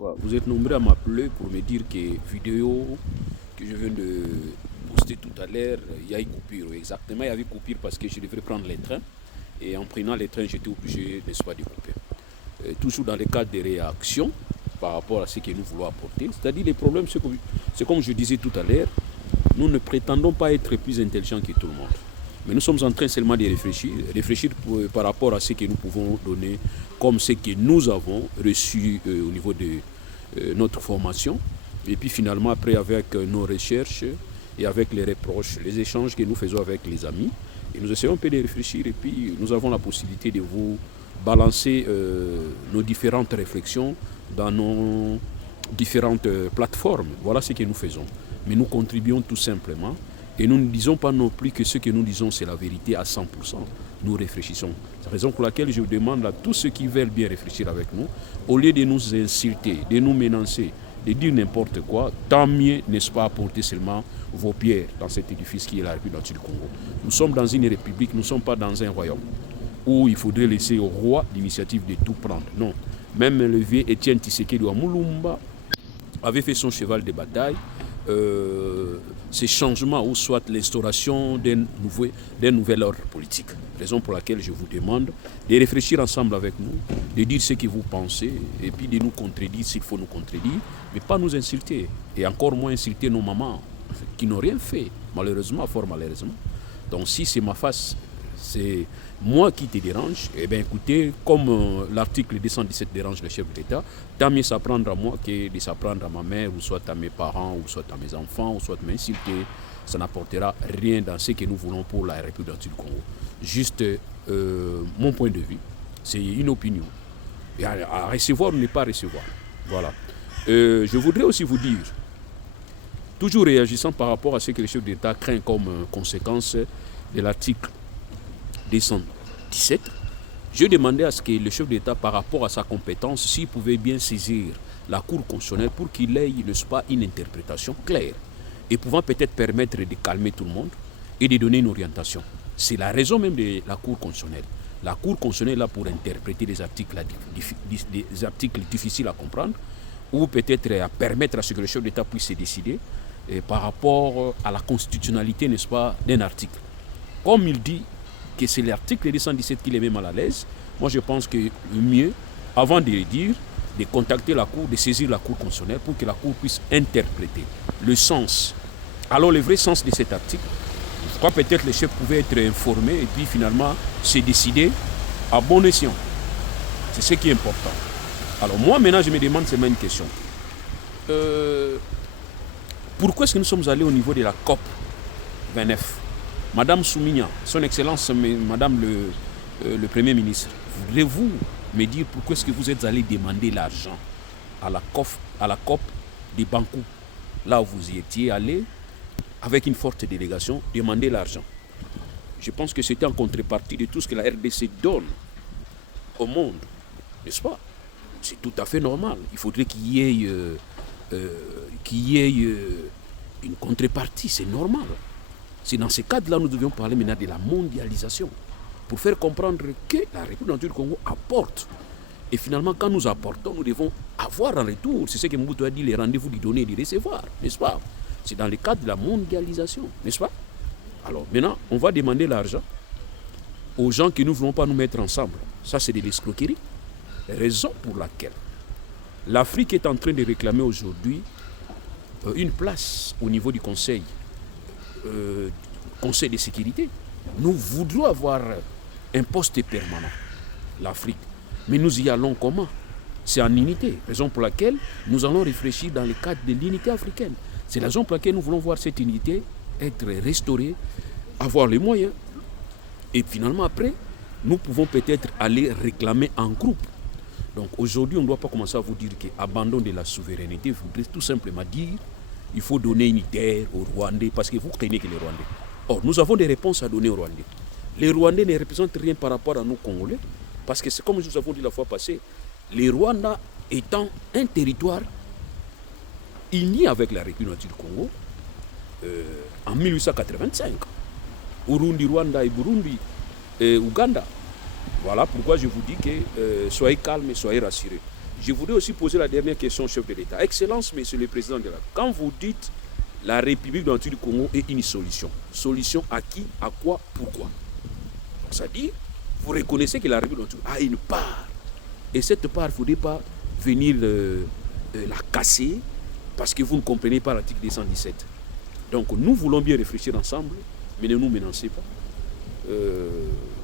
Ouais, vous êtes nombreux à m'appeler pour me dire que vidéo que je viens de poster tout à l'heure, il y a une coupure. Exactement, il y avait une coupure parce que je devrais prendre les trains. Et en prenant les trains, j'étais obligé, n'est-ce pas, de couper. Toujours dans le cadre des réactions par rapport à ce que nous voulons apporter. C'est-à-dire les problèmes, c'est comme je disais tout à l'heure, nous ne prétendons pas être plus intelligents que tout le monde. Mais nous sommes en train seulement de réfléchir par rapport à ce que nous pouvons donner comme ce que nous avons reçu au niveau de notre formation. Et puis finalement, après, avec nos recherches et avec les reproches, les échanges que nous faisons avec les amis, et nous essayons un peu de réfléchir et puis nous avons la possibilité de vous balancer nos différentes réflexions dans nos différentes plateformes. Voilà ce que nous faisons. Mais nous contribuons tout simplement et nous ne disons pas non plus que ce que nous disons c'est la vérité à 100%. Nous réfléchissons. C'est la raison pour laquelle je demande à tous ceux qui veulent bien réfléchir avec nous, au lieu de nous insulter, de nous menacer, de dire n'importe quoi, tant mieux, n'est-ce pas, apporter seulement vos pierres dans cet édifice qui est la République du Congo. Nous sommes dans une république, nous ne sommes pas dans un royaume où il faudrait laisser au roi l'initiative de tout prendre. Non. Même le vieux Étienne Tshisekedi de Moulumba avait fait son cheval de bataille. Ces changements ou soit l'instauration d'un nouvel ordre politique. Raison pour laquelle je vous demande de réfléchir ensemble avec nous, de dire ce que vous pensez et puis de nous contredire s'il faut nous contredire, mais pas nous insulter et encore moins insulter nos mamans qui n'ont rien fait, malheureusement, fort malheureusement. Donc si c'est ma face, c'est moi qui te dérange, eh bien écoutez, comme l'article 217 dérange le chef de l'État, tant mieux s'apprendre à moi que de s'apprendre à ma mère, ou soit à mes parents, ou soit à mes enfants, ou soit m'insulter. Ça n'apportera rien dans ce que nous voulons pour la République du Congo. Juste mon point de vue, c'est une opinion. Et à recevoir ou ne pas recevoir. Voilà. Je voudrais aussi vous dire, toujours réagissant par rapport à ce que le chef d'État craint comme conséquence de l'article 217, je demandais à ce que le chef d'État, par rapport à sa compétence, s'il pouvait bien saisir la Cour constitutionnelle pour qu'il ait, n'est-ce pas, une interprétation claire et pouvant peut-être permettre de calmer tout le monde et de donner une orientation. C'est la raison même de la Cour constitutionnelle. La Cour constitutionnelle est là pour interpréter des articles difficiles à comprendre ou peut-être à permettre à ce que le chef d'État puisse se décider par rapport à la constitutionnalité, n'est-ce pas, d'un article. Comme il dit que c'est l'article 217 qui les met mal à l'aise, moi je pense que le mieux, avant de le dire, de contacter la Cour, de saisir la Cour constitutionnelle pour que la Cour puisse interpréter le sens. Alors le vrai sens de cet article, je crois peut-être les chefs pouvaient être informés et puis finalement se décider à bon escient. C'est ce qui est important. Alors moi maintenant je me demande seulement une question. Pourquoi est-ce que nous sommes allés au niveau de la COP 29 ? Madame Soumignan, son Excellence, Madame le Premier ministre, voudrez-vous me dire pourquoi est-ce que vous êtes allé demander l'argent à la COP de Bankou, là où vous y étiez allé, avec une forte délégation, demander l'argent. Je pense que c'était en contrepartie de tout ce que la RDC donne au monde, n'est-ce pas? C'est tout à fait normal. Il faudrait qu'il y ait une contrepartie, c'est normal. C'est dans ce cadre-là que nous devions parler maintenant de la mondialisation, pour faire comprendre que la République du Congo apporte. Et finalement, quand nous apportons, nous devons avoir en retour. C'est ce que Mobutu a dit, les rendez-vous du donner et du recevoir, n'est-ce pas? C'est dans le cadre de la mondialisation, n'est-ce pas? Alors maintenant, on va demander l'argent aux gens que nous ne voulons pas nous mettre ensemble. Ça, c'est de l'escroquerie. Raison pour laquelle l'Afrique est en train de réclamer aujourd'hui une place au niveau du Conseil de sécurité. Nous voudrions avoir un poste permanent, l'Afrique. Mais nous y allons comment? C'est en unité. Raison pour laquelle nous allons réfléchir dans le cadre de l'unité africaine. C'est la raison pour laquelle nous voulons voir cette unité être restaurée, avoir les moyens. Et finalement, après, nous pouvons peut-être aller réclamer en groupe. Donc aujourd'hui, on ne doit pas commencer à vous dire qu'abandon de la souveraineté voudrait tout simplement dire il faut donner une terre aux Rwandais parce que vous craignez que les Rwandais. Or, nous avons des réponses à donner aux Rwandais. Les Rwandais ne représentent rien par rapport à nous Congolais parce que c'est comme nous avons dit la fois passée, les Rwandais étant un territoire uni avec la République du Congo en 1885. Urundi, Rwanda et Burundi et Ouganda. Voilà pourquoi je vous dis que soyez calmes et soyez rassurés. Je voudrais aussi poser la dernière question au chef de l'État. Excellence, Monsieur le Président de la République, quand vous dites la République démocratique du Congo est une solution, solution à qui, à quoi, pourquoi? Donc, c'est-à-dire, vous reconnaissez que la République a une part. Et cette part, il ne faudrait pas venir la casser parce que vous ne comprenez pas l'article 217. Donc nous voulons bien réfléchir ensemble, mais ne nous menacez pas.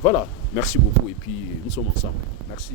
Voilà, merci beaucoup et puis nous sommes ensemble. Merci.